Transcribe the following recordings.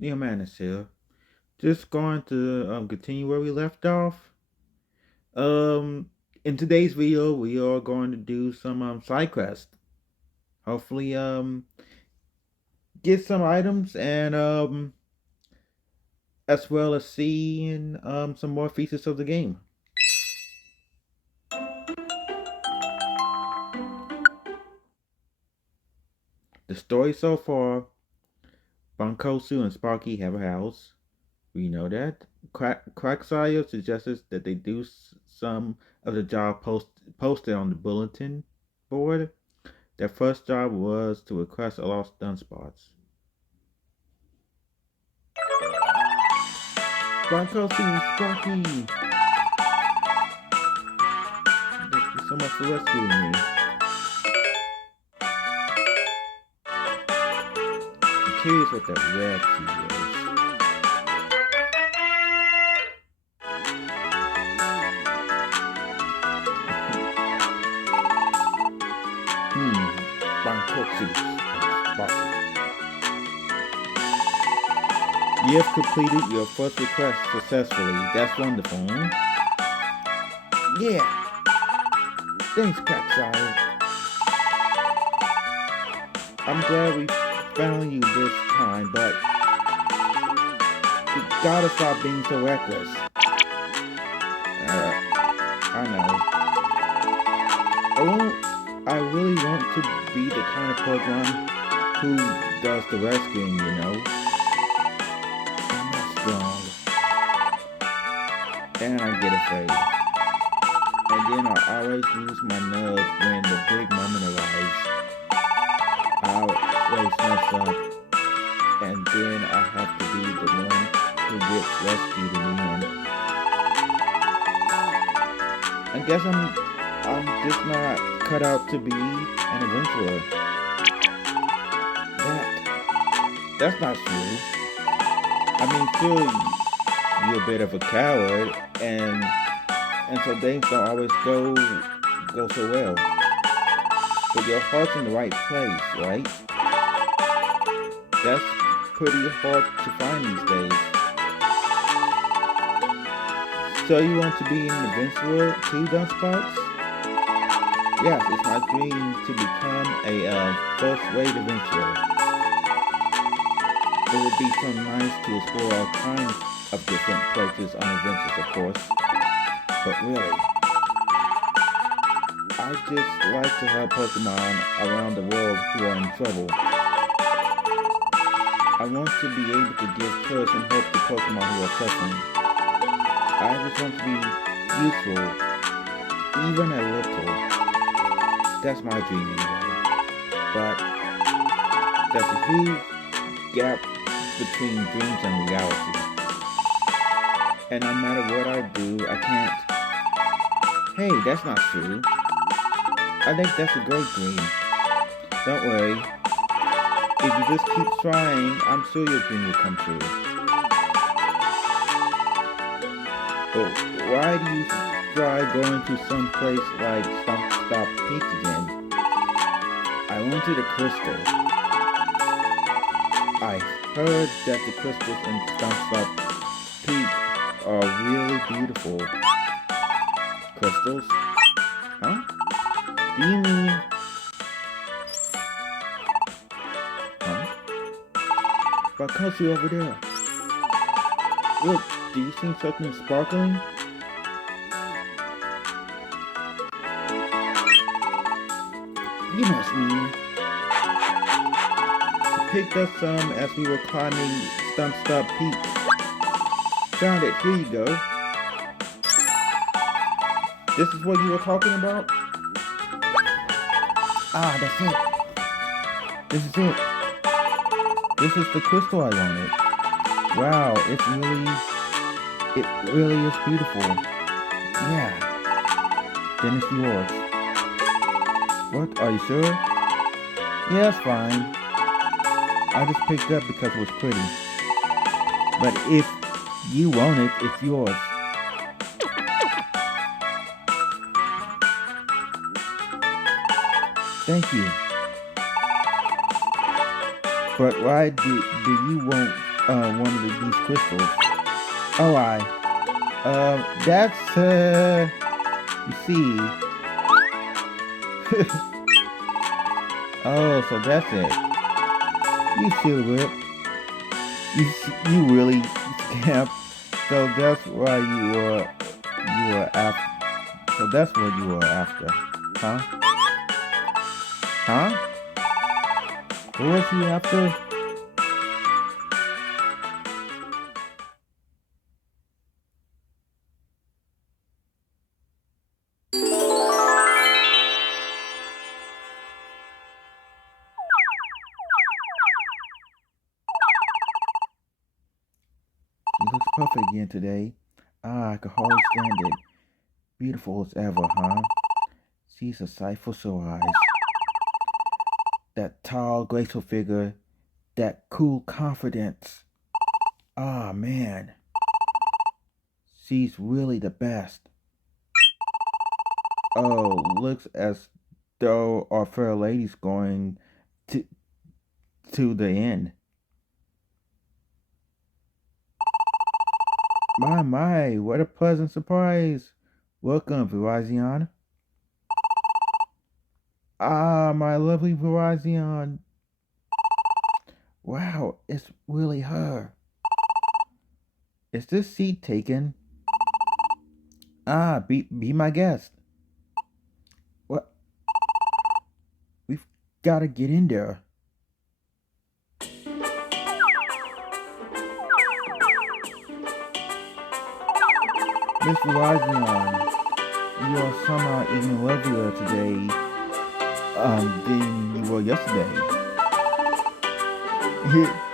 Neomanist here. Just going to continue where we left off. Um, in today's video, we are going to do some side quest. Hopefully, get some items and as well as seeing some more features of the game. The story so far: Bankotsu and Sparky have a house. We know that. Quacksire suggests that they do some of the job posted on the bulletin board. Their first job was to request a lost Dunsparce. Bankotsu and Sparky! Thank you so much for rescuing me. I'm curious what that red key is. Bankotsu and Sparky. You have completed your first request successfully. That's wonderful. Yeah! Thanks, Quacksire. I'm glad we found you this time, but you gotta stop being so reckless. I know. I really want to be the kind of Pokemon who does the rescuing, you know? I'm not strong. And I get afraid. And then I always lose my nerve when the big moment arrives. I always mess up. And then I have to be the one who gets rescued in the end. I guess I'm just not cut out to be an adventurer. That's not true. I mean, sure, you're a bit of a coward, and so things don't always go so well. But your heart's in the right place, right? That's pretty hard to find these days. So you want to be an adventurer too, Dunsparce? Yes, it's my dream to become a first-rate adventurer. It would be so nice to explore all kinds of different places on adventures, of course. But really, I just like to help Pokemon around the world who are in trouble. I want to be able to give courage and hope to Pokemon who are suffering. I just want to be useful, even a little. That's my dream anyway. But there's a huge gap between dreams and reality. And no matter what I do, I can't. Hey, that's not true. I think that's a great dream. Don't worry. If you just keep trying, I'm sure your dream will come true. But why do you try going to some place like Stompstump Peak again? I wanted a crystal. I heard that the crystals in Stompstump Peak are really beautiful. Crystals? Huh? Do you mean... Huh? Bankotsu over there. Look, do you see something sparkling? You must mean... I picked up some as we were climbing Stompstump Peak. Found it, here you go. This is what you were talking about? Ah, that's it. This is it. This is the crystal I wanted. Wow, it really is beautiful. Yeah. Then it's yours. What, are you sure? Yeah, it's fine. I just picked it up because it was pretty. But if you want it, it's yours. Thank you. But why do you want one of these crystals. Oh, that's you see. Oh, so that's it. You silly whip. You really scamp. So that's why you were after. So that's what you were after, huh? Huh? What was he after? He looks perfect again today. Ah, I could hardly stand it. Beautiful as ever, huh? She's a sight for sore eyes. That tall, graceful figure, that cool confidence. Ah, man. She's really the best. Oh, looks as though our fair lady's going to the end. My, what a pleasant surprise. Welcome, Virizion. Ah, my lovely Virizion. Wow, it's really her. Is this seat taken? Ah, be my guest. What? We've gotta get in there. Miss Virizion, you are somehow even lovelier today than you were yesterday.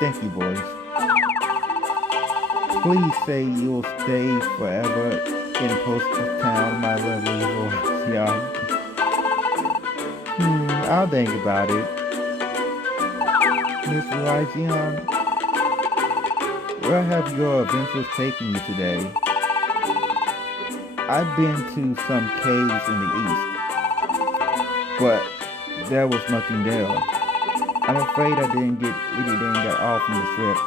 Thank you, boys. Please say you'll stay forever in Post Town, my lovely Virizion. I'll think about it. Miss Virizion, where have your adventures taken you today? I've been to some caves in the east, but there was nothing there. I'm afraid I didn't get off from the trip.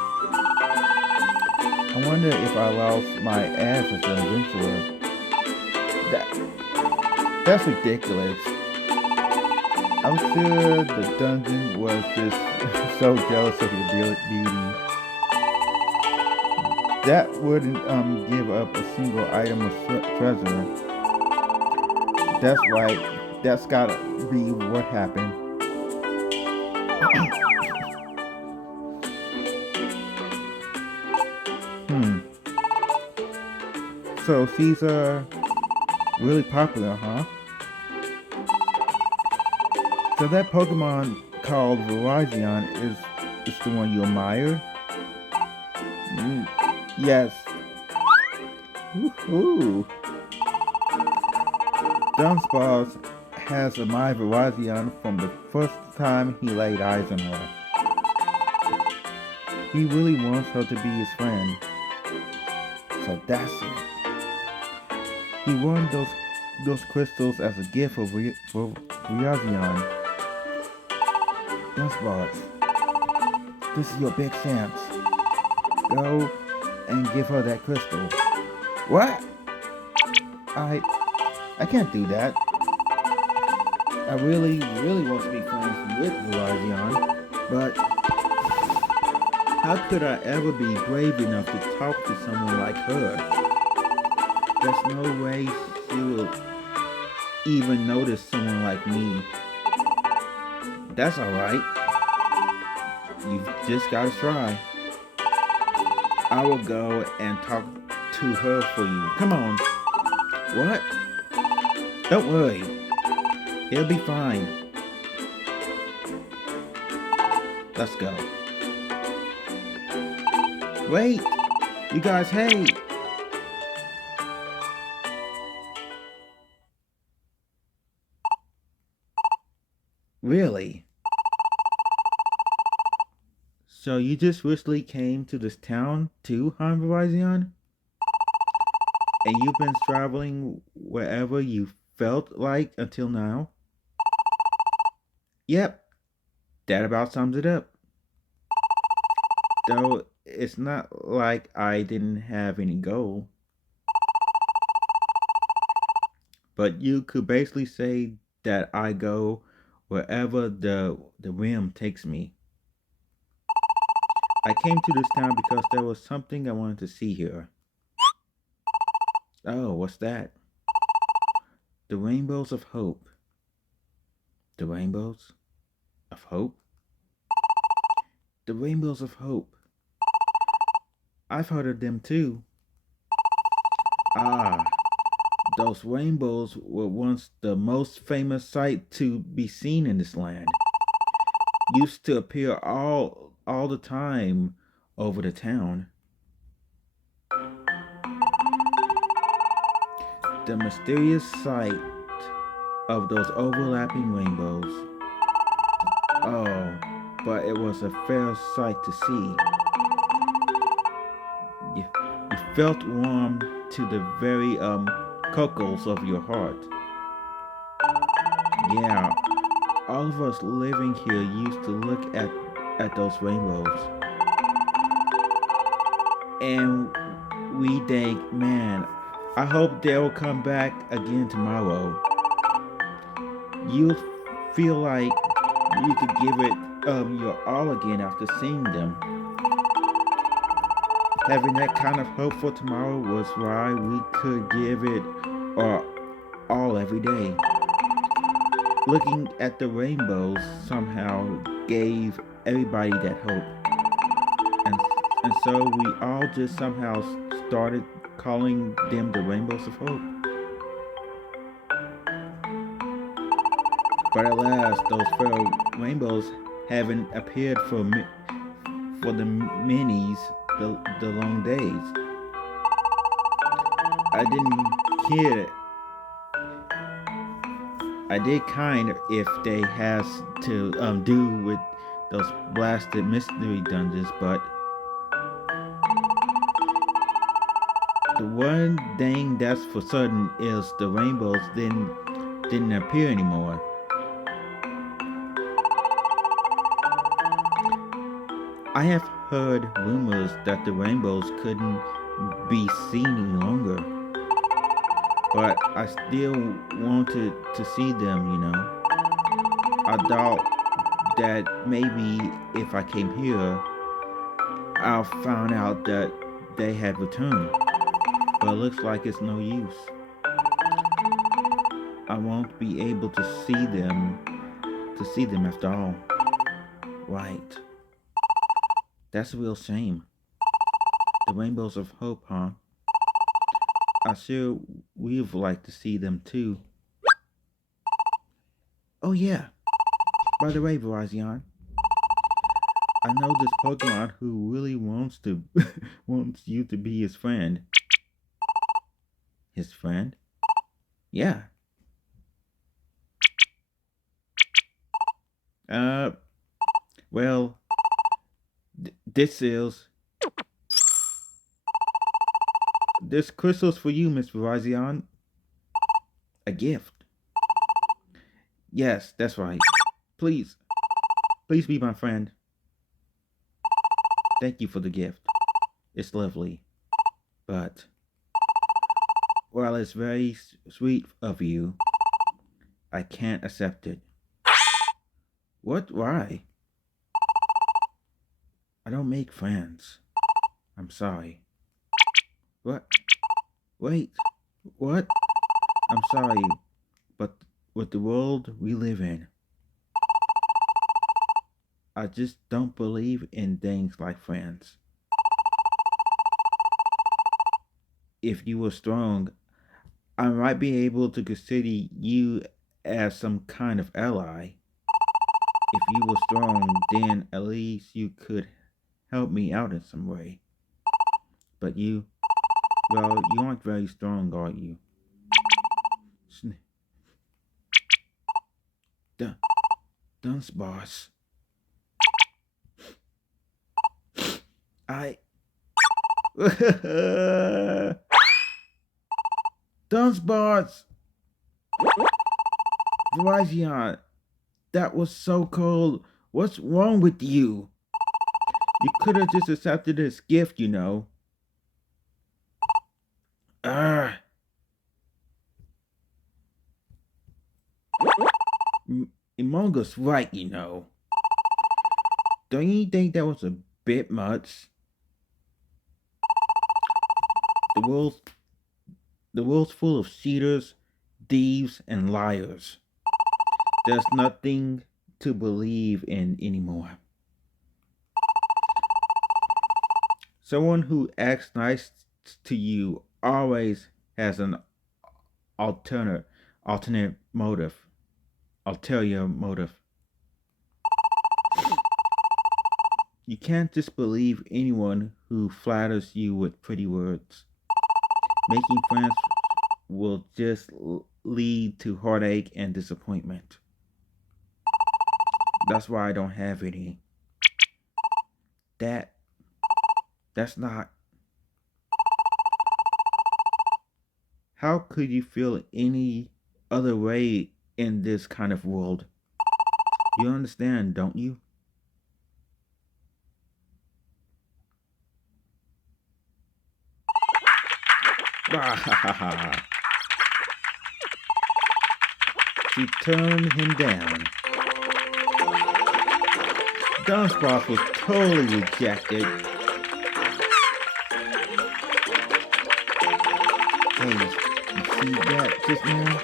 I wonder if I lost my ass as an adventurer. That's ridiculous. I'm sure the dungeon was just so jealous of your beauty. That wouldn't give up a single item of treasure. That's right. That's gotta be what happened. So she's really popular, huh? So that Pokemon called Virizion is the one you admire? Yes. Woohoo! Dunsparce has admired Virizion from the first time he laid eyes on her. He really wants her to be his friend. So that's it. He won those crystals as a gift for Virizion. Dunsparce, this is your big chance. Go and give her that crystal. What? I can't do that. I really want to be friends with Virizion, but how could I ever be brave enough to talk to someone like her? There's no way she will even notice someone like me. That's alright. You've just gotta try. I will go and talk to her for you. Come on. What? Don't worry. It'll be fine. Let's go. Wait! You guys, hey! Really? So you just recently came to this town too, huh, Virizion? And you've been traveling wherever you felt like until now? Yep, that about sums it up. Though it's not like I didn't have any goal, but you could basically say that I go wherever the whim takes me. I came to this town because there was something I wanted to see here. Oh, what's that? The rainbows of hope. The rainbows of hope? The rainbows of hope. I've heard of them too. Ah, those rainbows were once the most famous sight to be seen in this land. Used to appear all the time over the town. The mysterious sight of those overlapping rainbows. Oh, but it was a fair sight to see. You felt warm to the very cockles of your heart. Yeah, all of us living here used to look at those rainbows, and we think, man, I hope they'll come back again tomorrow. You feel like you could give it your all again after seeing them. Having that kind of hope for tomorrow was why we could give it our all every day. Looking at the rainbows somehow gave everybody that hope. And, and so we all just somehow started calling them the rainbows of hope. But alas, those fair rainbows haven't appeared for the minis, the long days. I didn't care. I did kind if they has to do with those blasted mystery dungeons, but the one thing that's for certain is the rainbows didn't appear anymore. I have heard rumors that the rainbows couldn't be seen any longer, but I still wanted to see them, you know. I thought that maybe if I came here, I'll find out that they had returned, but it looks like it's no use. I won't be able to see them after all. Right. That's a real shame. The rainbows of hope, huh? I sure we'd like to see them too. Oh yeah. By the way, Verizon, I know this Pokemon who really wants to wants you to be his friend. His friend? Yeah. Uh, well, this crystal's for you, Miss Verizon. A gift. Yes, that's right. Please, please be my friend. Thank you for the gift. It's lovely. But, while it's very sweet of you, I can't accept it. What? Why? I don't make friends. I'm sorry. What? Wait. What? I'm sorry, but with the world we live in, I just don't believe in things like friends. If you were strong, I might be able to consider you as some kind of ally. If you were strong, then at least you could help me out in some way. But you aren't very strong, are you? Dunsparce. I... Dunsparce! Verizon, that was so cold. What's wrong with you? You could have just accepted this gift, you know. Ah, Imonga's right, you know. Don't you think that was a bit much? The world's the world's full of cheaters, thieves, and liars. There's nothing to believe in anymore. Someone who acts nice to you always has an alternate alternate motive, ulterior motive. You can't just believe anyone who flatters you with pretty words. Making friends will just lead to heartache and disappointment. That's why I don't have any. That that's not. How could you feel any other way in this kind of world? You understand, don't you? She turned him down. Dunsparce was totally rejected. Hey, you see that just now?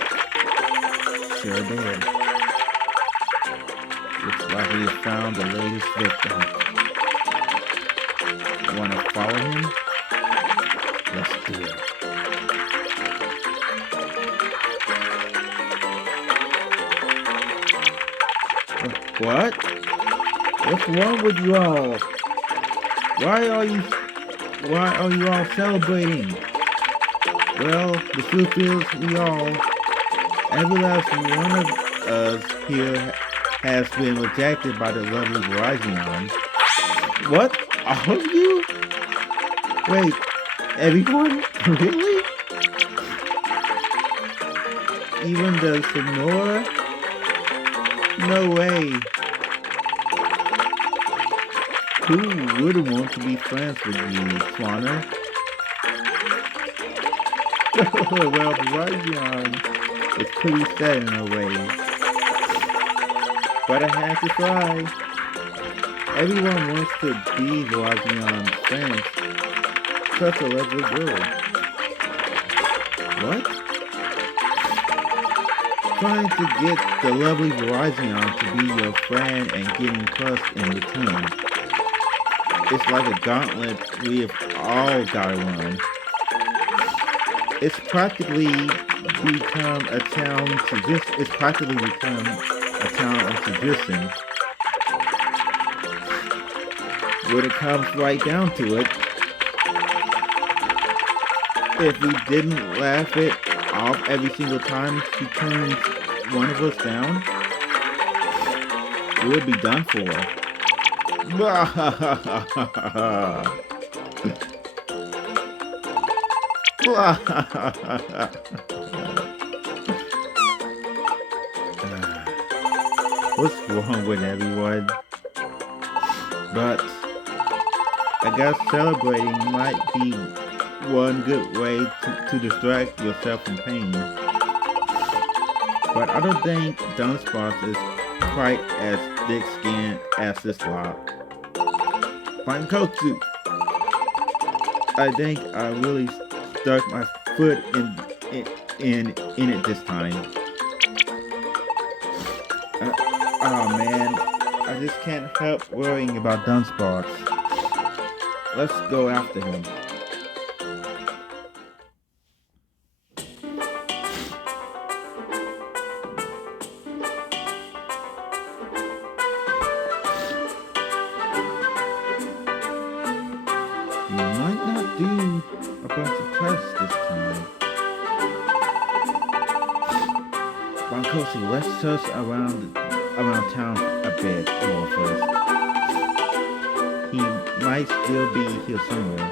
Sure did. Looks like he has found the latest victim. Wanna follow him? Let's do it. What? What's wrong with you all? Why are you all celebrating? Well, the truth is every last one of us here has been rejected by the lovely Verizon. What? All of you? Wait, everyone? Really? Even the Sonora? No way. Who wouldn't want to be friends with you, Swanner? Well, Verizon is pretty sad in a way. But I had to try. Everyone wants to be Verizon's friends. Such a lovely girl. What? Trying to get the lovely Verizon to be your friend and getting trust in return. It's like a gauntlet we have all gotta run. It's practically become a town tradition. It's practically become a town of tradition. When it comes right down to it, if we didn't laugh it off every single time she turns one of us down, we'll be done for. What's wrong with everyone? But I guess celebrating might be one good way to distract yourself from pain. But I don't think Dunsparce is quite as thick-skinned as this lot. Bankotsu! I think I really stuck my foot in it this time. Oh man, I just can't help worrying about Dunsparce. Let's go after him. You might not do a bunch of quests this time. Bankotsu, let's search around town a bit more first. He might still be here somewhere.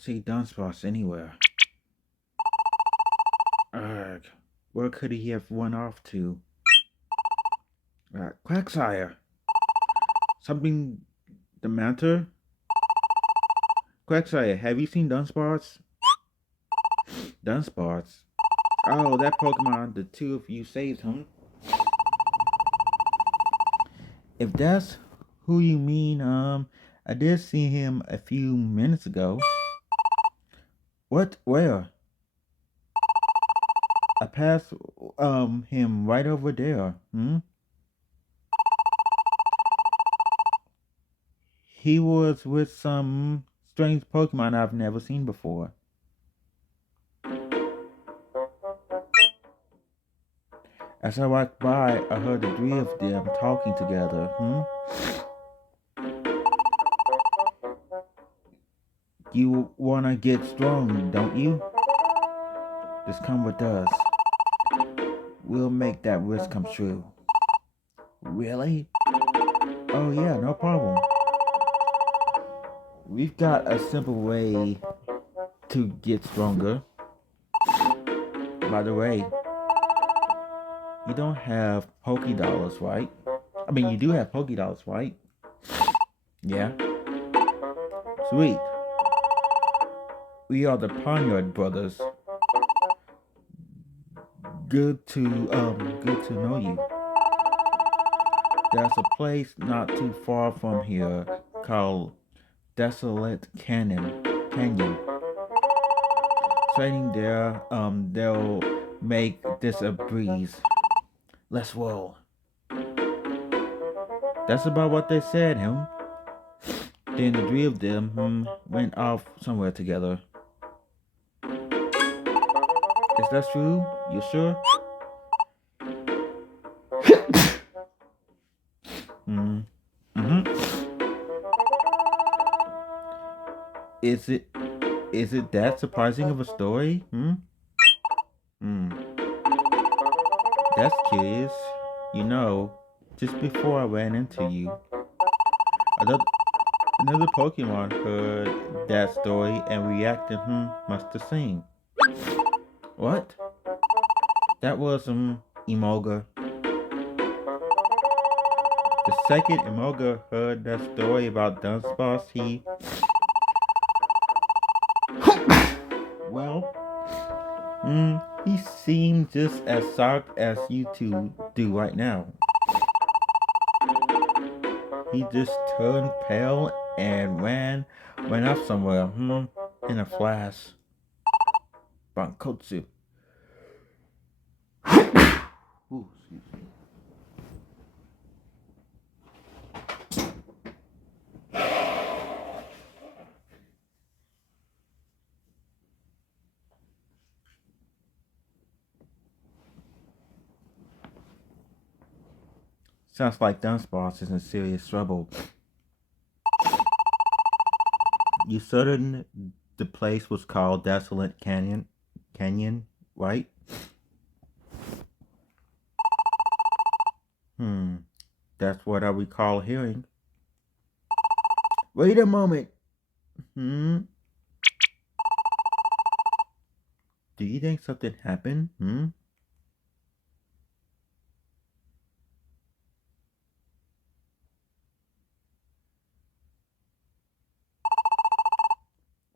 see Dunsparce anywhere. Ugh. Where could he have run off to? Quagsire. Something the matter? Quagsire, have you seen Dunsparce? Dunsparce? Oh, that Pokemon, the two of you saved him. If that's who you mean, I did see him a few minutes ago. What? Where? I passed him right over there. He was with some strange Pokemon I've never seen before. As I walked by, I heard the three of them talking together. You wanna get strong, don't you? Just come with us. We'll make that wish come true. Really? Oh yeah, no problem. We've got a simple way to get stronger. By the way, you don't have Pokédollars, right? I mean, you do have Pokédollars, right? Yeah. Sweet. We are the Ponyard brothers. Good to know you. There's a place not too far from here called Desolate Canyon. Trading there, they'll make this a breeze. Let's roll. That's about what they said, Then the three of them, went off somewhere together. Is that true? You sure? Is it that surprising of a story? That's curious. You know, just before I ran into you, another Pokemon heard that story and reacted much the same. What? That was Emolga. The second Emolga heard that story about Dunsparce, he he seemed just as shocked as you two do right now. He just turned pale and went off somewhere, in a flash. Bankotsu. Ooh, excuse me. Sounds like Dunsparce is in serious trouble. You certain the place was called Desolate Canyon, right? That's what I recall hearing. Wait a moment. Do you think something happened?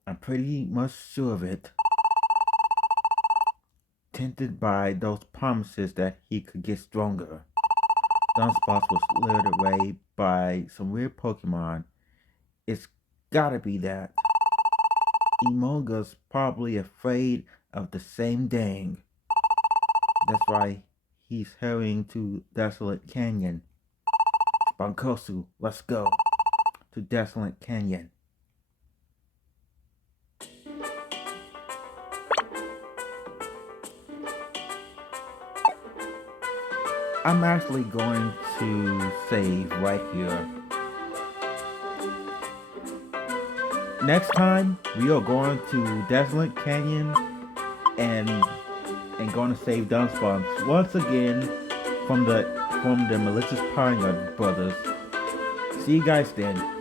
I'm pretty much sure of it. Tempted by those promises that he could get stronger, Dunsparce was lured away by some weird Pokemon. It's gotta be that. Emolga's probably afraid of the same thing. That's why he's hurrying to Desolate Canyon. Bankotsu, let's go to Desolate Canyon. I'm actually going to save right here. Next time, we are going to Desolate Canyon and going to save Dunsparce once again from the malicious Pioneer brothers. See you guys then.